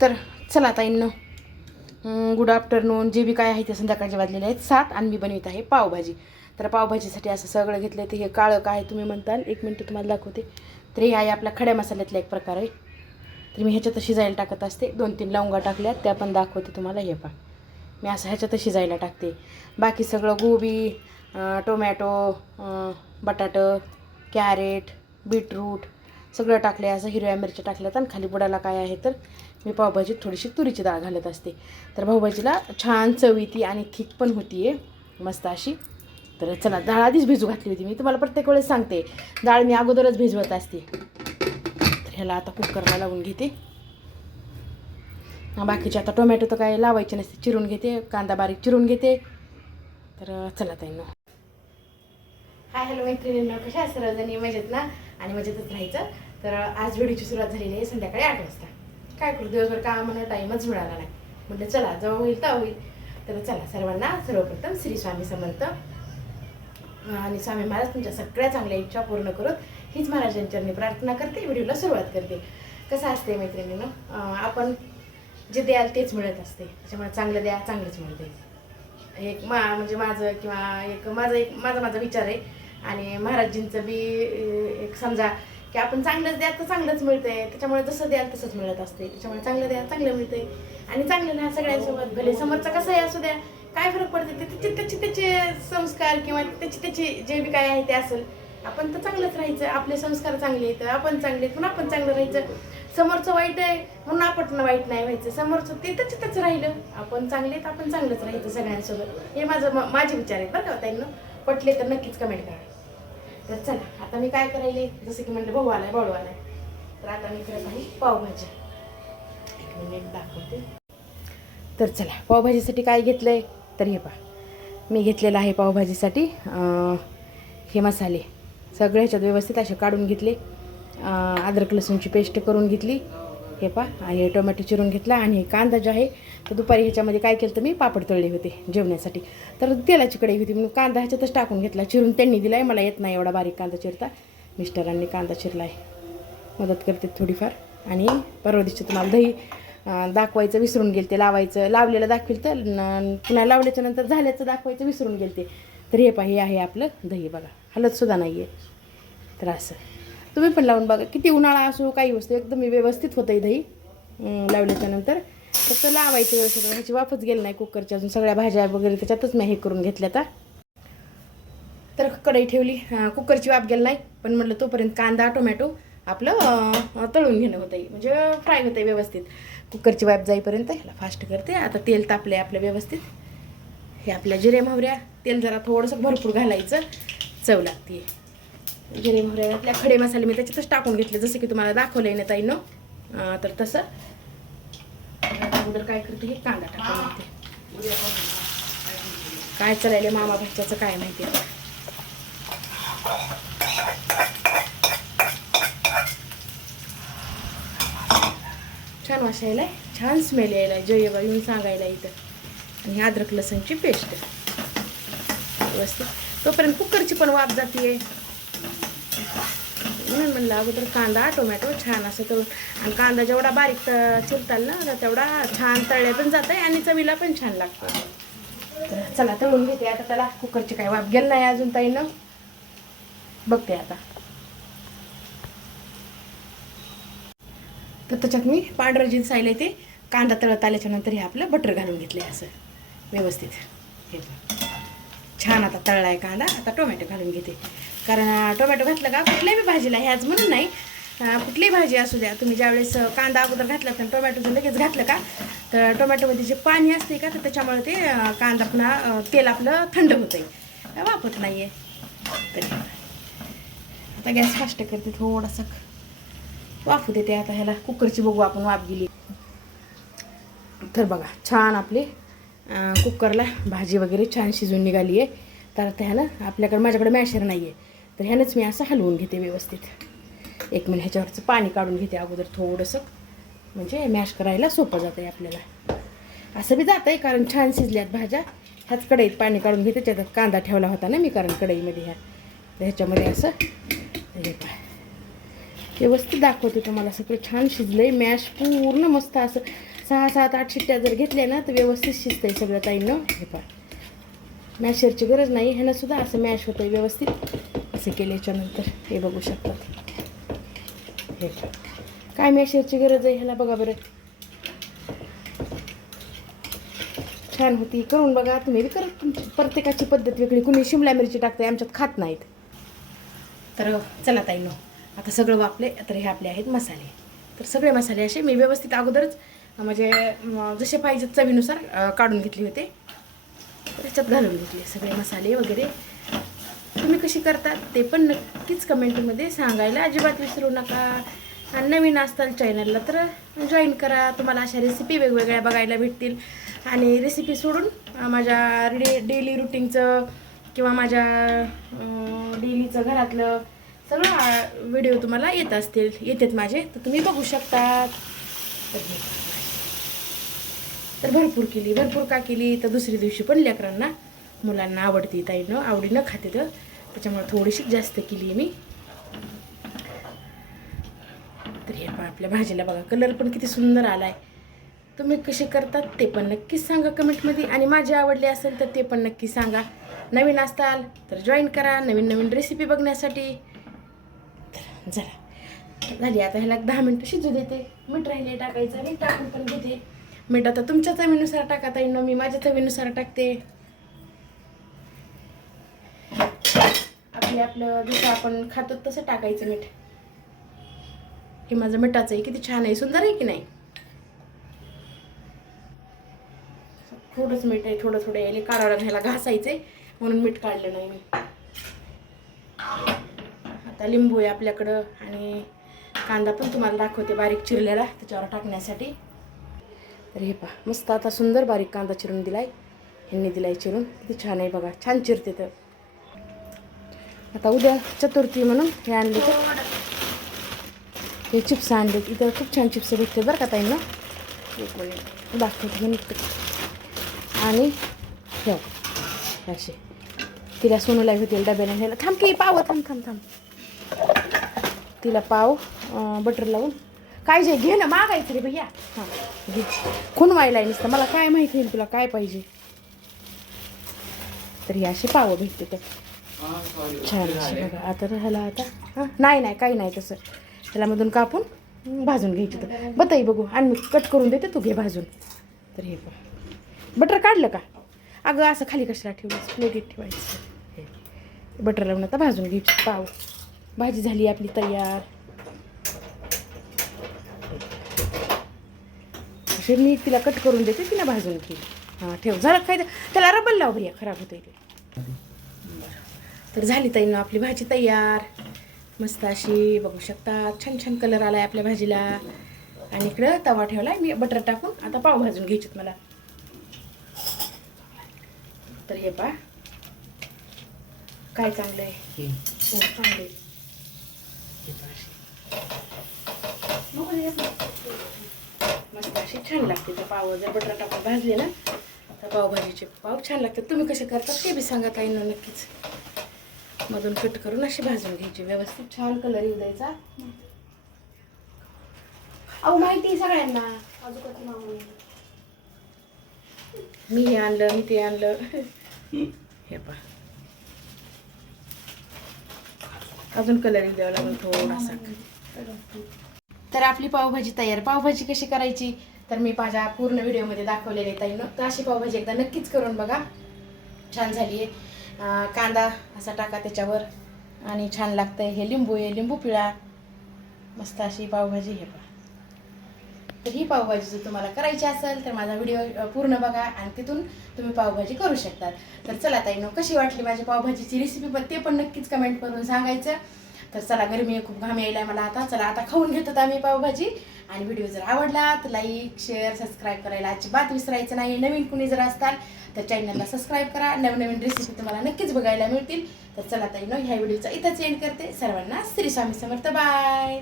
तर चला ताईंनो, good afternoon. जे बी काय आहे ते संध्याकाळचे वाजलेले आहेत 7 आणि मी बनवित आहे पावभाजी. तर पावभाजीसाठी असं सगळं घेतलं ते हे काळं काय तुम्ही म्हणताल, 1 मिनटं तुम्हाला दाखवते. तर हे आहे आपल्या खड्या मसाल्यातला एक प्रकार आहे. तर मी ह्याच्यात शिजायला टाकत असते. 2-3 लवंगा टाकल्यात त्या पण दाखवते तुम्हाला. हे पहा मी असं ह्याच्यात शिजायला टाकते. बाकी सगळं गोबी, टोमॅटो, बटाटं, कॅरेट, बीटरूट सगळं टाकले. असं हिरव्या मिरच्या टाकल्यात आणि खाली बुडाला काय आहे तर मी पावभाजीत थोडीशी तुरीची डाळ घालत असते. तर पावभाजीला छान चव येते आणि थिक पण होती आहे मस्त अशी. तर चला, डाळ आधीच भिजू घातली होती. मी तुम्हाला प्रत्येक वेळेस सांगते डाळ मी अगोदरच भिजवत असते. तर ह्याला आता कुकरला लावून घेते. बाकीचे आता टोमॅटो तर काय लावायचे नसते, चिरून घेते. कांदा बारीक चिरून घेते. तर चला ताईंनो. हाय हॅलो मैत्रिणींनो, कशा सर्वजणी? मजेत ना? आणि मजेतच राहायचं. तर आज व्हिडिओची सुरुवात झालेली आहे संध्याकाळी 8 वाजता. काय करू, दिवसभर कामाला टाईमच मिळाला नाही. म्हटलं चला जेव्हा होईल तेव्हा होईल. तर चला, सर्वांना सर्वप्रथम श्री स्वामी समर्थ आणि स्वामी महाराज तुमच्या सगळ्या चांगल्या इच्छा पूर्ण करून हीच महाराजांच्या प्रार्थना करते. व्हिडिओला सुरुवात करते. कसं असते मैत्रिणींनो, आपण जे द्याल तेच मिळत असते. त्याच्यामुळे चांगलं द्या, चांगलंच मिळते. एक म्हणजे माझा विचार आहे. आणि महाराजींचं बी एक समजा की आपण चांगलंच द्या तर चांगलंच मिळतंय. त्याच्यामुळे जसं द्याल तसंच मिळत असते. त्याच्यामुळे चांगलं द्या, चांगलं मिळतंय. आणि चांगलं ना सगळ्यांसोबत, भले समोरचा कसं आहे असू द्या, काय फरक पडते ते त्याचे संस्कार किंवा त्याची जे बी काय आहे ते असेल. आपण तर चांगलंच राहायचं. आपले संस्कार चांगले आहेत, आपण चांगले आहेत म्हणून आपण चांगलं राहायचं. समोरचं वाईट आहे म्हणून आपण वाईट नाही व्हायचं. समोरचं ते त्याच राहिलं, आपण चांगले आहेत, आपण चांगलंच राहायचं सगळ्यांसोबत. हे माझे विचार आहेत बरं का ताईंनो. पटले तर नक्कीच कमेंट करा. तर चला, आता मी काय करायले, जसं की म्हणलं भाऊ आलाय, बाळू आलाय. तर आता मी करत आहे पावभाजी. 1 मिनिट दाखवते. तर चला, पावभाजीसाठी काय घेतलं आहे तर हे पहा, मी घेतलेलं आहे पावभाजीसाठी हे मसाले सगळे ह्याच्यात व्यवस्थित असे काढून घेतले. अद्रक लसूणची पेस्ट करून घेतली. हे पहा, आणि टोमॅटो चिरून घेतला. आणि हे कांदा जो आहे तर दुपारी ह्याच्यामध्ये काय केलं तर मी पापड तळले होते जेवण्यासाठी. तर तेलाची कढई होती म्हणून कांदा ह्याच्यातच टाकून घेतला. चिरून त्यांनी दिला आहे, मला येत नाही एवढा बारीक कांदा चिरता. मिस्टरांनी कांदा चिरला आहे, मदत करते थोडीफार. आणि परवा दिवशी तुम्हाला दही दाखवायचं विसरून गेलते, लावलेलं दाखवेल तर पुन्हा लावल्याच्या नंतर झाल्याचं दाखवायचं विसरून गेलते. तर हे पहा, हे आहे आपलं दही. बघा, हलतसुद्धा नाही आहे. तर असं तुम्ही पण लावून बघा. किती उन्हाळा असो काही वस्तू एकदम व्यवस्थित होतं आहे दही लावल्याच्या नंतर. फक्त लावायचं व्यवस्थित. ह्याची वाफच गेली नाही कुकरच्या. अजून सगळ्या भाज्या वगैरे त्याच्यातच मी हे करून घेतल्या. तर कढई ठेवली, कुकरची वाफ गेली नाही. पण म्हटलं तोपर्यंत कांदा टोमॅटो आपलं तळून घेणं होतं आहे, म्हणजे फ्राय होतं आहे व्यवस्थित. कुकरची वाफ जाईपर्यंत ह्याला फास्ट करते. आता तेल तापले आपलं व्यवस्थित. हे आपल्या जिरे मोहऱ्या, तेल जरा थोडंसं भरपूर घालायचं, चव लागते. जिरे मोहऱ्या आपल्या खडे मसाले मी त्याच्यातच टाकून घेतले, जसं की तुम्हाला दाखवलं आहे ना ताईंनो. तर तसं अगोदर काय करते, हे कांदा टाकून घेते. काय चालायले मामा भाच्याचं काय माहिती आहे. छान वास यायला, छान स्मेल यायला, जयबा येऊन सांगायला इथं. आणि अद्रक लसूणची पेस्ट व्यवस्थित. तोपर्यंत कुकरची पण वाफ जाते म्हणून म्हणलं अगोदर कांदा टोमॅटो छान असं तळून. आणि कांदा जेवढा बारीक चिरताल ना तेवढा छान तळल्या पण जात आहे आणि चवीला पण छान लागतं. तर चला, तळून घेते आता. त्याला कुकरची काय वाफ गेली नाही अजून ताईनं, बघते आता. तर त्याच्यात मी पांढरं जे सायलं ते कांदा तळत आल्याच्या नंतर हे आपलं बटर घालून घेतले असं व्यवस्थित. हे छान आता तळला आहे कांदा. आता टोमॅटो घालून घेते. कारण टोमॅटो घातलं का कुठल्याही भाजीला, ह्याच म्हणून नाही, कुठलीही भाजी असू द्या, तुम्ही ज्यावेळेस कांदा अगोदर घातला तर टोमॅटोचं लगेच घातलं का तर टोमॅटोमध्ये जे पाणी असते का तर त्याच्यामुळे ते कांदा पुन्हा तेल आपलं थंड होतं आहे, वापरत नाही आहे. तरी आता गॅस फास्ट करते, थोडासा वाफू देते. आता ह्याला कुकरची बघू आपण वाफ गेली तर. बघा, छान आपले कुकरला भाजी वगैरे छान शिजून निघाली आहे. तर आता ह्यानं माझ्याकडे मॅशर नाही आहे, तर ह्यानंच मी असं हलवून घेते व्यवस्थित. 1 मिनिट ह्याच्यावरचं पाणी काढून घेते अगोदर थोडंसं, म्हणजे मॅश करायला सोपं जातं आहे आपल्याला. असं बी जातं आहे कारण छान शिजल्यात भाज्या. ह्याच कढईत पाणी काढून घेते. त्याच्यात कांदा ठेवला होता ना मी कारण कढईमध्ये, ह्याच्यामध्ये असं हे व्यवस्थित दाखवते तुम्हाला. सगळं छान शिजलं आहे, मॅश पूर्ण मस्त असं 6, 7, 8 शिट्ट्या जर घेतल्या ना तर व्यवस्थित शिजतंय सगळं ताईंनो. हे पहा, मॅशरची गरज नाही, ह्यानं सुद्धा असं मॅश होतं व्यवस्थित असं केल्याच्यानंतर. हे बघू शकतात. हे काय मॅशरची गरज आहे ह्याला, बघा बरं. छान होती, करून बघा तुम्ही बी. करत तुमची प्रत्येकाची पद्धत वेगळी. कुणी शिमला मिरची टाकते, आमच्यात खात नाहीत. तर चला ताईंनो, आता सगळं वापले. तर हे आपले आहेत मसाले. तर सगळे मसाले असे मी व्यवस्थित अगोदरच म्हणजे जसे पाहिजे चवीनुसार काढून घेतले होते. त्याच्यात घालून घेतले सगळे मसाले वगैरे. तुम्ही कशी करतात ते पण नक्कीच कमेंटमध्ये सांगायला अजिबात विसरू नका. आणि नवीन असताल चॅनलला तर जॉईन करा. तुम्हाला अशा रेसिपी वेगवेगळ्या बघायला भेटतील. आणि रेसिपी सोडून माझ्या डेली रुटीनचं किंवा माझ्या डेलीचं घरातलं सगळं व्हिडिओ तुम्हाला येत असतील, येतात माझे, तर तुम्ही बघू शकतात. तर भरपूर केली. भरपूर का केली तर दुसऱ्या दिवशी पण लेकरांना मुलांना आवडती ताईनं, आवडीनं खाते. तर त्याच्यामुळे थोडीशी जास्त केली मी. तर हे आपल्या भाजीला बघा कलर पण किती सुंदर आलाय. तुम्ही कसे करतात ते पण नक्कीच सांगा कमेंटमध्ये. आणि माझी आवडली असेल तर ते पण नक्की सांगा. नवीन असताल तर जॉईन करा नवीन नवीन रेसिपी बघण्यासाठी. तर चला झाली आता ह्याला 10 मिनटं शिजू देते. मीठ राहिले टाकायचं, मीठ टाकून पण घेते. मीठ आता तुमच्या चवीनुसार टाका ताईंनो, मी माझ्या चवीनुसार टाकते. आपलं जसं आपण खातो तसं टाकायचं मीठ. हे माझं मिठाचं आहे, किती छान आहे, सुंदर आहे की नाही. थोडंच मीठ आहे, थोडं थोडं यायला काढायला ह्याला घासायचे म्हणून मीठ काढलं नाही मी. आता लिंबू आहे आपल्याकडं आणि कांदा पण तुम्हाला दाखवते बारीक चिरलेला त्याच्यावर टाकण्यासाठी. तर हे पहा मस्त आता सुंदर बारीक कांदा चिरून दिलाय, ह्यांनी दिलाय चिरून. किती छान आहे बघा, छान चिरते. तर आता उद्या चतुर्थी म्हणून हे आणले, तर हे चिप्स आणले. इथं खूप छान चिप्स भेटते बरं का ताईंना. एक मिनिट दाखवते निघते. आणि ठेव असे तिला सोनूला होतील डब्याने न्यायला. थांब की पाव, थांब थांब थांब. तिला पाव बटर लावून काय जे घे ना, मागायचं रे भैया. हां घे, खून व्हायला नुसतं, मला काय माहिती होईल तुला काय पाहिजे. तर हे असे पाव भेटते तर छान असे बघा. आता ह्याला आता हां नाही काही नाही तसं. ह्याला मधून कापून भाजून घ्यायची. तर बताई बघू आणि मी कट करून देते, तू घे भाजून. तर हे बटर काढलं का अगं, असं खाली कशाला ठेवायचं, प्लेटीत ठेवायचं. हे बटर लावून आता भाजून घ्यायची पाव. भाजी झाली आपली तयार. असे मी तिला कट करून देते, तिला भाजून घे. हां ठेव, झालं काय त्याला रबल लाव भैया, खराब होतं ते. तर झाली ताईनं आपली भाजी तयार. मस्त अशी बघू शकता, छान छान कलर आलाय आपल्या भाजीला. आणि इकडं तवा ठेवलाय मी बटर टाकून. आता पाव भाजून घ्यायचेत मला. तर हे पहा काय चांगलं आहे, चांगले. मस्त अशी छान लागते तर पाव. जर बटर टाकून भाजले ना तर पावभाजीचे पाव छान लागतात. तुम्ही कसे करतात ते बी सांगा ताईंना नक्कीच. मधून कट करून अशी भाजून घ्यायची व्यवस्थित, छान कलर येऊ द्यायचा. अहो माहिती सगळ्यांना, मी हे आणलं मी ते आणलं. हे पहा अजून कलर येऊ द्यावा लागेल थोडासा. तर आपली पावभाजी तयार. पावभाजी कशी करायची तर मी माझ्या पूर्ण व्हिडिओमध्ये दाखवलेले ताईंनो. तर अशी पावभाजी एकदा नक्कीच करून बघा, छान झाली आहे. कांदा असा टाका त्याच्यावर आणि छान लागतं आहे. हे लिंबू आहे, लिंबू पिळा. मस्त अशी पावभाजी. हे पहा. तर ही पावभाजी जर तुम्हाला करायची असेल तर माझा व्हिडिओ पूर्ण बघा आणि तिथून तुम्ही पावभाजी करू शकतात. तर चला ताईंनो, कशी वाटली माझी पावभाजीची रेसिपी पण ते पण नक्कीच कमेंट करून सांगायचं. तर चला, गरमी आहे, खूप घाम यायला मला आता. चला आता खाऊन घेतो आम्ही पावभाजी. आणि व्हिडिओ जर आवडला तर लाईक शेअर सबस्क्राईब करायला अजिबात विसरायचं नाही. नवीन कुणी जर असताल तर चॅनलला सबस्क्राईब करा. नवनवीन रेसिपी तुम्हाला नक्कीच बघायला मिळतील. तर चला ताईंनो, ह्या व्हिडिओचा इथंच एंड करते. सर्वांना श्री स्वामी समर्थ. बाय.